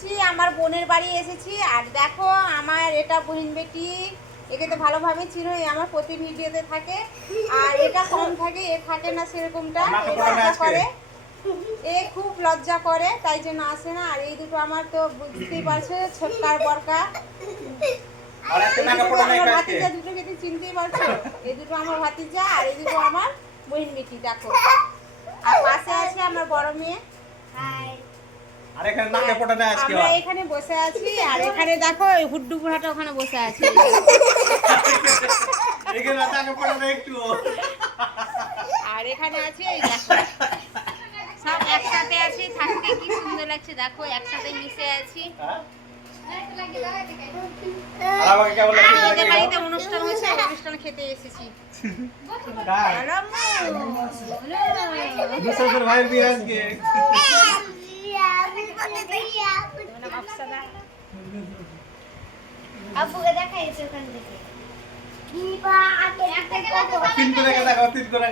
এসেছি, আমার বোনের বাড়ি এসেছি। আর দেখো আমার এটা বোন বেটি, একে তো ভালোভাবে চিনো, আমার প্রতি ভিডিওতে থাকে। আর এটা কম থাকে, এ থাকে না সেরকমটা, এ লজ্জা করে, এ খুব লজ্জা করে, তাই জন্য আসে না। আর এই দুটো আমার তো বুঝতেই পারছো, ছোটকার বড়কা, আমার ভাতিজা দুটো কিন্তু চিনতেই পারছো, এই দুটো আমার ভাতিজা আর এই দুটো আমার বোন বেটি। দেখো, আর পাশে আছে আমার বড় মেয়ে। আর এখানে নাকে পড়ে না আজকে আমরা এখানে বসে আছি, আর এখানে দেখো ওই হুড্ডু বুড়াটা ওখানে বসে আছে। এখানে নাকে পড়ে না একটু। আর এখানে আছে এই দেখো, সব একসাথে আছি, থাকতে কি সুন্দর লাগছে। দেখো একসাথে মিশে আছি। আর আমাকে কেমন আর লাগছে? ওদের বাড়িতে অনুষ্ঠান হয়েছে, অনুষ্ঠানে খেতে এসেছি। দুসরের ভাইয়ের বিয়ে আজকে। আপুকে দেখাইছে ওখান থেকে। তিন করে দেখো, তিন করে।